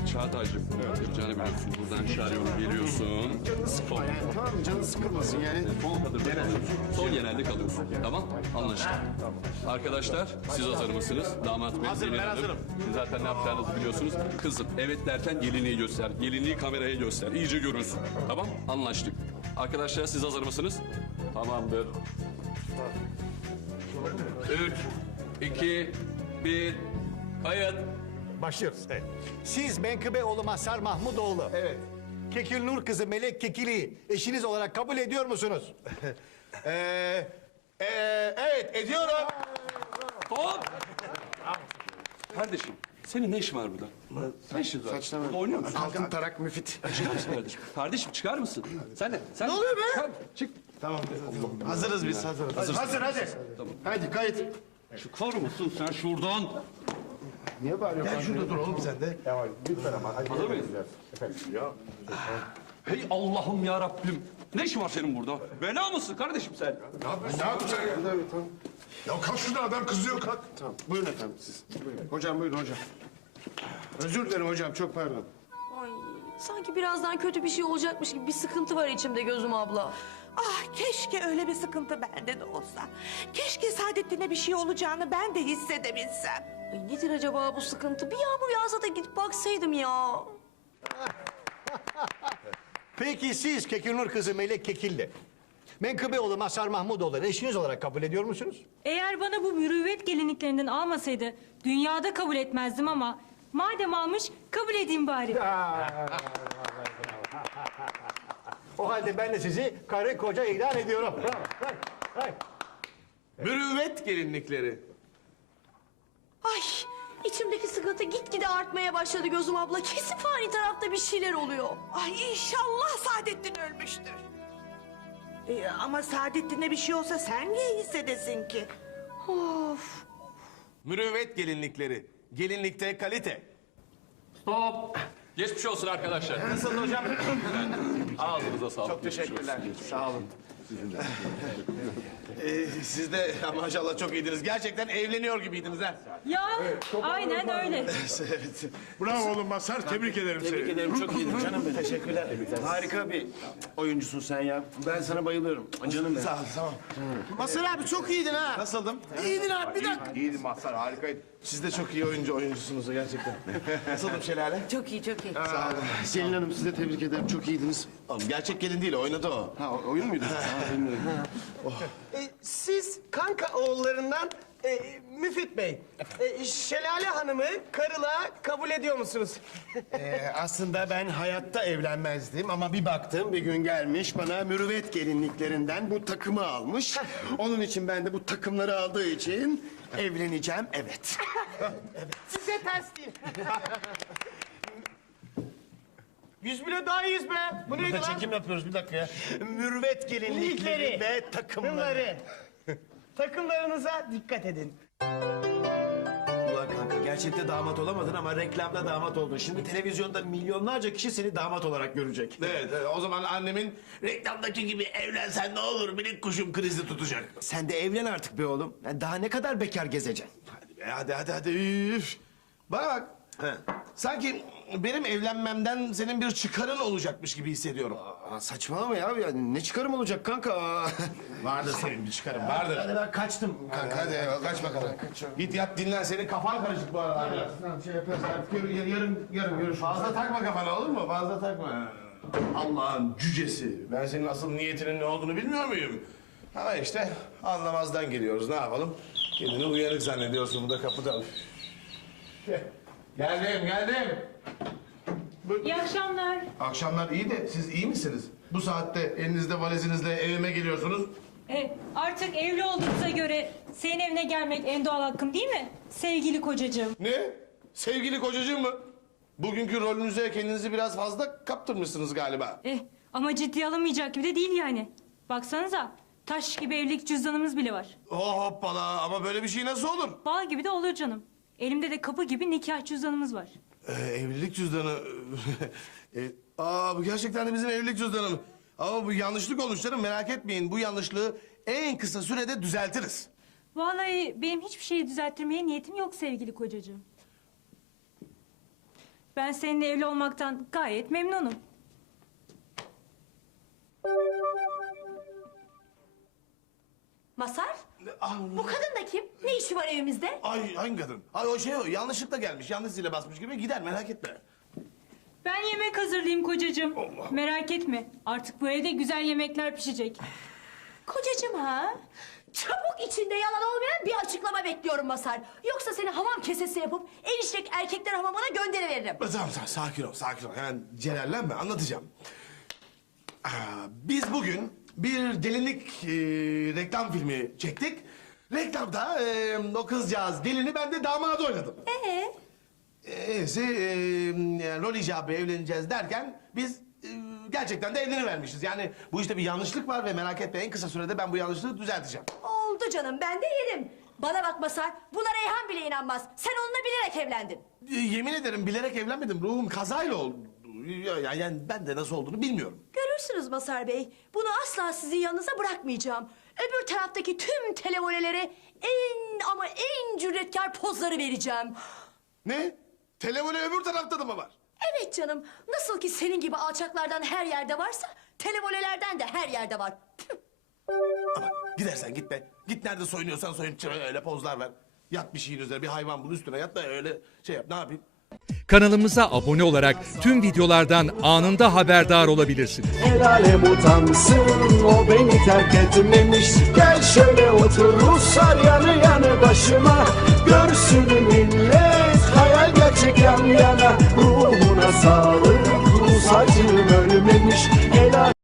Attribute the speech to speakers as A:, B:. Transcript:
A: Çağatay'cığım, yapacağını biliyorsun. Buradan şaryonu veriyorsun. Son.
B: Yani tamam mı? Canın sıkılmasın yani.
A: Son kadırda kalıyorsun. Son genelde kalıyorsun. Tamam? Anlaştık. Arkadaşlar, siz hazır mısınız? Damat Bey,
B: Hazırım,
A: Zeynep
B: ben
A: Hanım.
B: hazırım.
A: Siz zaten ne yapacağınızı biliyorsunuz. Kızım, evet derken gelinliği göster. Gelinliği kameraya göster. İyice görünsün. Tamam? Anlaştık. Arkadaşlar, siz hazır mısınız? Tamamdır. 3, 2, 1, kayıt.
C: Başlıyoruz. Evet. Siz Menkıbeoğlu Mazhar Mahmudoğlu. Evet. Kekil Nur kızı Melek Kekil'i eşiniz olarak kabul ediyor musunuz?
B: Evet, ediyorum.
A: Hop! Kardeşim, senin ne işin var burada? Ne işin var?
B: Saçlama.
A: Burada oynuyor musun?
B: Altın tarak müfit.
A: Çıkar mısın kardeşim? Kardeşim çıkar mısın? Sen de. Sen
B: Ne oluyor be?
A: Çıkar, çık.
B: Tamam, hazırız biz, hazırız. Hazır, hadi.
A: Tamam.
B: Haydi, kayıt.
A: Çıkar mısın sen şuradan?
B: Niye bağırıyorsun? Gel şurada dur oğlum sen de. Tamam, lütfen ama. Hadi
A: Hazır mıyız?
B: Efendim, ya.
A: Hey Allah'ım ya Rabbim. Ne işin var senin burada? Bela mısın kardeşim sen?
B: Ne yapacaksın ya? Tamam.
D: Ya kalk şuradan, adam kızıyor, kalk.
B: Tamam, buyurun efendim siz. Buyurun. Hocam, buyurun hocam. Özür dilerim hocam, çok pardon.
E: Ay, sanki birazdan kötü bir şey olacakmış gibi bir sıkıntı var içimde Gözüm abla.
F: Ah keşke öyle bir sıkıntı bende de olsa. Keşke Saadettin'e bir şey olacağını ben de hissedebilsem.
E: Ay, nedir acaba bu sıkıntı? Bir yağmur yağsa da gidip baksaydım ya.
C: Peki siz Kekil Nur kızı Melek Kekilli Menkıbeoğlu Mazhar Mahmudoğlu'nu eşiniz olarak kabul ediyor musunuz?
G: Eğer bana bu mürüvvet gelinliklerinden almasaydı dünyada kabul etmezdim ama madem almış kabul edeyim bari.
C: O halde ben de sizi karı koca ilan ediyorum. Bravo. Hay.
B: Mürüvvet gelinlikleri.
E: Ay, içimdeki sıkıntı gitgide artmaya başladı Gözüm abla. Kesin fani tarafta bir şeyler oluyor.
F: Ay inşallah Saadettin ölmüştür. Ama Saadettin'e bir şey olsa sen niye hissedesin ki?
E: Of.
B: Mürüvvet gelinlikleri. Gelinlikte kalite.
A: Stop. Geçmiş olsun arkadaşlar.
B: Nasıl hocam?
A: Ağzınıza sağlık.
B: Çok teşekkürler. Sağ olun. Siz de maşallah çok iyiydiniz. Gerçekten evleniyor gibiydiniz ha.
G: Ya aynen öyle.
B: Evet.
D: Bravo oğlum Mazhar, tebrik ederim seni.
B: Tebrik ederim, çok iyiydin canım benim. Teşekkürler. Harika bir oyuncusun sen ya. Ben sana bayılıyorum. Canım benim. Sağ ol, sağ ol. Mazhar abi çok iyiydin ha. Nasıldım? İyiydin abi, bir dakika. İyiydim Mazhar, harikaydın. Siz de çok iyi oyuncusunuz gerçekten. Nasıldım Şelale?
F: Çok iyi çok iyi.
B: Sağ olun. Selin Hanım sizi de tebrik ederim, çok iyiydiniz. Oğlum, gerçek gelin değil, oynadı o. Ha, oyun muydu? Ha, bilmiyorum.
H: Siz kanka oğullarından Müfit Bey, Şelale Hanım'ı karılığa kabul ediyor musunuz?
B: Aslında ben hayatta evlenmezdim ama bir baktım bir gün gelmiş bana mürüvvet gelinliklerinden bu takımı almış. Onun için ben de bu takımları aldığı için evleneceğim, evet.
H: Size ters değil. 100 bile daha iyiyiz be. Bu neydi
B: Burada
H: lan?
B: çekim yapıyoruz bir dakika ya. Mürüvvet gelinlikleri
H: Gelinlikleri.
B: ve takımları.
H: Bunları. Takımlarınıza dikkat edin.
B: Ulan kanka gerçekte damat olamadın ama reklamda damat oldun. Şimdi televizyonda milyonlarca kişi seni damat olarak görecek.
I: Evet, o zaman annemin reklamdaki gibi evlensen ne olur minik kuşum krizi tutacak.
B: Sen de evlen artık be oğlum. Yani daha ne kadar bekar gezeceksin?
I: Hadi be, hadi. Üf. Bana bak. Sanki benim evlenmemden senin bir çıkarın olacakmış gibi hissediyorum.
B: Aa, saçmalama ya. Yani ne çıkarım olacak kanka?
I: Vardır senin bir çıkarın, vardır.
B: Hadi ben kaçtım.
I: Kanka hadi eyvallah, kaç bakalım. Git yat dinlen, senin kafan karışık bu aralar biraz.
B: Tamam şey yaparız artık. Yarın görüşürüz.
I: Fazla takma kafana olur mu? Fazla takma. Allah'ın cücesi. Ben senin asıl niyetinin ne olduğunu bilmiyor muyum? Ama işte anlamazdan geliyoruz. Ne yapalım? Kendini uyanık zannediyorsun. Bu da kapıda. Geldim.
G: İyi akşamlar.
I: Akşamlar iyi de siz iyi misiniz? Bu saatte elinizde valizinizle evime geliyorsunuz.
G: Artık evli olduğumuza göre senin evine gelmek en doğal hakkım değil mi? Sevgili kocacığım.
I: Ne? Sevgili kocacığım mı? Bugünkü rolünüze kendinizi biraz fazla kaptırmışsınız galiba.
G: Ama ciddiye alınmayacak gibi de değil yani. Baksanıza taş gibi evlilik cüzdanımız bile var.
I: Oh hoppala, ama böyle bir şey nasıl olur?
G: Bal gibi de olur canım. Elimde de kapı gibi nikah cüzdanımız var.
I: Evlilik cüzdanı. Bu gerçekten de bizim evlilik cüzdanımız. Ama bu yanlışlık olmuş canım, merak etmeyin. Bu yanlışlığı en kısa sürede düzeltiriz.
G: Vallahi benim hiçbir şeyi düzelttirmeye niyetim yok sevgili kocacığım. Ben seninle evli olmaktan gayet memnunum.
E: Masar,
I: Ah,
E: bu kadın da kim? Ne işi var evimizde?
I: Ay hangi kadın? Ay o şey o yanlışlıkla gelmiş. Yanlış zile basmış gibi gider merak etme.
G: Ben yemek hazırlayayım kocacığım. Merak etme. Artık bu evde güzel yemekler pişecek.
E: Kocacığım ha? Çabuk içinde yalan olmayan bir açıklama bekliyorum Masar. Yoksa seni hamam kesesi yapıp eniştek erkekler hamamına gönderiveririm.
I: Tamam sakin ol sakin ol. Hemen celallenme anlatacağım. Biz bugün bir gelinlik reklam filmi çektik. Reklamda o kızcağız gelini ben de damadı oynadım. Rol icabı evleneceğiz derken biz gerçekten de evlenivermişiz. Yani bu işte bir yanlışlık var ve merak etme en kısa sürede ben bu yanlışlığı düzelteceğim.
E: Oldu canım, ben de yedim. Bana bak Masar, buna Reyhan bile inanmaz. Sen onunla bilerek evlendin.
I: Yemin ederim bilerek evlenmedim. Ruhum kazayla oldu. Yani ben de nasıl olduğunu bilmiyorum.
E: Görürsünüz Masar Bey. Bunu asla sizin yanınıza bırakmayacağım. Öbür taraftaki tüm televolelere en cüretkar pozları vereceğim.
I: Ne? Televole öbür tarafta da mı var?
E: Evet canım. Nasıl ki senin gibi alçaklardan her yerde varsa... ...televolelerden de her yerde var. Tüh.
I: Ama gidersen gitme. Git nerede soyunuyorsan soyun. Öyle pozlar ver. Yat bir şeyin üzerine bir hayvan bul üstüne yat da öyle şey yap ne yapayım?
J: Kanalımıza abone olarak tüm videolardan anında haberdar olabilirsiniz.
K: El alem utansın o beni terk etmemiş. Gel şöyle otur Ruslar yanı yanı başıma. Görsün millet hayal gerçek yan yana. Ruhuna sağlık Rus acım ölmemiş. El